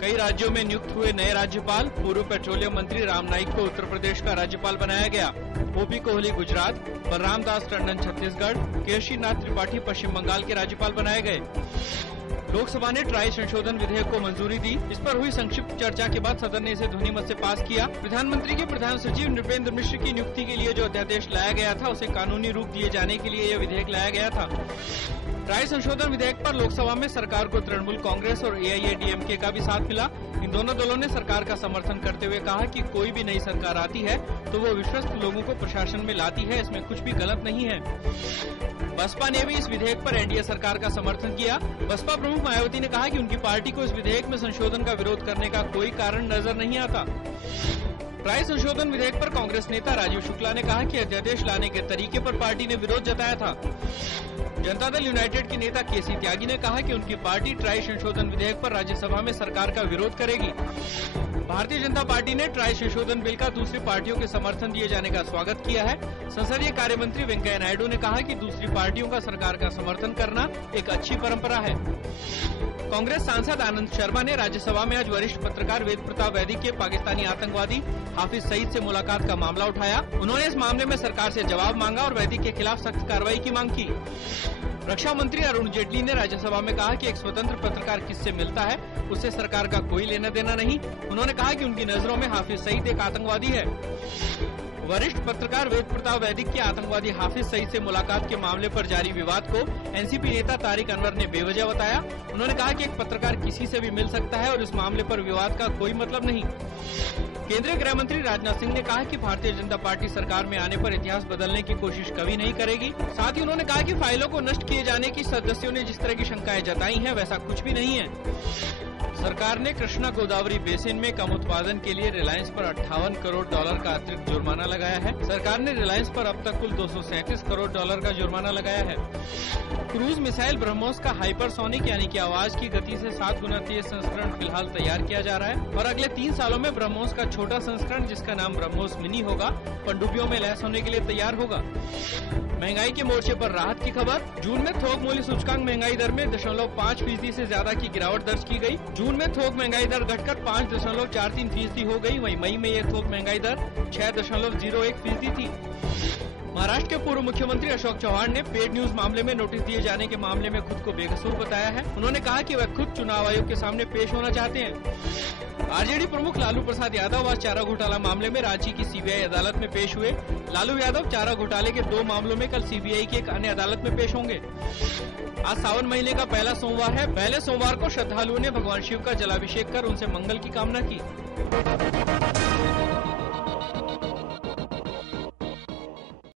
कई राज्यों में नियुक्त हुए नए राज्यपाल। पूर्व पेट्रोलियम मंत्री राम नाईक को उत्तर प्रदेश का राज्यपाल बनाया गया। ओपी कोहली गुजरात, बलराम दास टंडन छत्तीसगढ़, केशरी नाथ त्रिपाठी पश्चिम बंगाल के राज्यपाल बनाए गए। लोकसभा ने ट्राई संशोधन विधेयक को मंजूरी दी। इस पर हुई संक्षिप्त चर्चा के बाद सदन ने इसे ध्वनिमत से पास किया। प्रधानमंत्री के प्रधान सचिव नृपेंद्र मिश्र की नियुक्ति के लिए जो अध्यादेश लाया गया था, उसे कानूनी रूप दिए जाने के लिए यह विधेयक लाया गया था। ट्राई संशोधन विधेयक पर लोकसभा में सरकार को तृणमूल कांग्रेस और AIADMK का भी साथ मिला। इन दोनों दलों ने सरकार का समर्थन करते हुए कहा कि कोई भी नई सरकार आती है तो वो विश्वस्त लोगों को प्रशासन में लाती है, इसमें कुछ भी गलत नहीं है। बसपा ने भी इस विधेयक पर NDA सरकार का समर्थन किया। बसपा प्रमुख मायावती ने कहा कि उनकी पार्टी को इस विधेयक में संशोधन का विरोध करने का कोई कारण नजर नहीं आता। ट्राई संशोधन विधेयक पर कांग्रेस नेता राजीव शुक्ला ने कहा कि अध्यादेश लाने के तरीके पर पार्टी ने विरोध जताया था। जनता दल यूनाइटेड के नेता KC त्यागी ने कहा कि उनकी पार्टी ट्राई संशोधन विधेयक पर राज्यसभा में सरकार का विरोध करेगी। भारतीय जनता पार्टी ने ट्राई संशोधन बिल का दूसरी पार्टियों के समर्थन दिए जाने का स्वागत किया है। संसदीय कार्य मंत्री वेंकैया नायडू ने कहा कि दूसरी पार्टियों का सरकार का समर्थन करना एक अच्छी परंपरा है। कांग्रेस सांसद आनंद शर्मा ने राज्यसभा में आज वरिष्ठ पत्रकार वेद प्रताप वैदी के पाकिस्तानी आतंकवादी हाफिज सईद से मुलाकात का मामला उठाया। उन्होंने इस मामले में सरकार से जवाब मांगा और वैदी के खिलाफ सख्त कार्रवाई की मांग की। रक्षा मंत्री अरुण जेटली ने राज्यसभा में कहा कि एक स्वतंत्र पत्रकार किससे मिलता है, उससे सरकार का कोई लेना देना नहीं। उन्होंने कहा कि उनकी नजरों में हाफिज सईद एक आतंकवादी है। वरिष्ठ पत्रकार वेद प्रताप वैदिक के आतंकवादी हाफिज सईद से मुलाकात के मामले पर जारी विवाद को NCP नेता तारिक अनवर ने बेवजह बताया। उन्होंने कहा कि एक पत्रकार किसी से भी मिल सकता है और इस मामले पर विवाद का कोई मतलब नहीं। केंद्रीय गृह मंत्री राजनाथ सिंह ने कहा कि भारतीय जनता पार्टी सरकार में आने पर इतिहास बदलने की कोशिश कभी नहीं करेगी। साथ ही उन्होंने कहा कि फाइलों को नष्ट किए जाने की सदस्यों ने जिस तरह की शंकाएं जताई हैं, वैसा कुछ भी नहीं है। सरकार ने कृष्णा गोदावरी बेसिन में कम उत्पादन के लिए रिलायंस पर $58 करोड़ का अतिरिक्त जुर्माना लगाया है। सरकार ने रिलायंस पर अब तक कुल $237 करोड़ का जुर्माना लगाया है। क्रूज मिसाइल ब्रह्मोस का हाइपरसोनिक यानी कि आवाज की गति से 7 गुना तेज संस्करण फिलहाल तैयार किया जा रहा है और अगले 3 सालों में ब्रह्मोस का छोटा संस्करण, जिसका नाम ब्रह्मोस मिनी होगा, पनडुब्बियों में लैस होने के लिए तैयार होगा। महंगाई के मोर्चे पर राहत की खबर। जून में थोक मूल्य सूचकांक महंगाई दर में 0.5% से ज्यादा की गिरावट दर्ज की गई। जून में थोक महंगाई दर घटकर 5.43% हो गई। वहीं मई में यह थोक महंगाई दर 6.01% थी। महाराष्ट्र के पूर्व मुख्यमंत्री अशोक चौहान ने पेड न्यूज मामले में नोटिस दिए जाने के मामले में खुद को बेकसूर बताया है। उन्होंने कहा कि वह खुद चुनाव आयोग के सामने पेश होना चाहते हैं। RJD प्रमुख लालू प्रसाद यादव आज चारा घोटाला मामले में रांची की CBI अदालत में पेश हुए। लालू यादव चारा घोटाले के 2 मामलों में कल CBI की एक अन्य अदालत में पेश होंगे। आज सावन महीने का पहला सोमवार है। पहले सोमवार को श्रद्धालुओं ने भगवान शिव का जलाभिषेक कर उनसे मंगल की कामना की।